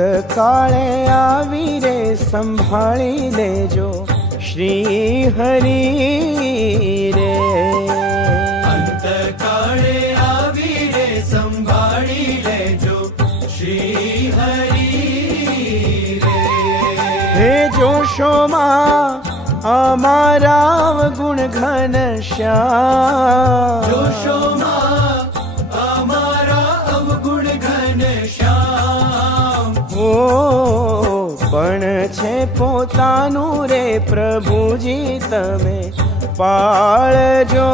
અંતકાળે આવી રે સંભાળી લેજો શ્રી હરિ રે. અંતકાળે આવી રે સંભાળી લેજો શ્રી હરિ રે. હે જોશોમાં અમારા ગુણ ઘન શ્યામ, જોશોમાં અમારા અવગુણ ઘન શ્યામ. ઓ પણ છે પોતાનું રે પ્રભુજી તમે પાળજો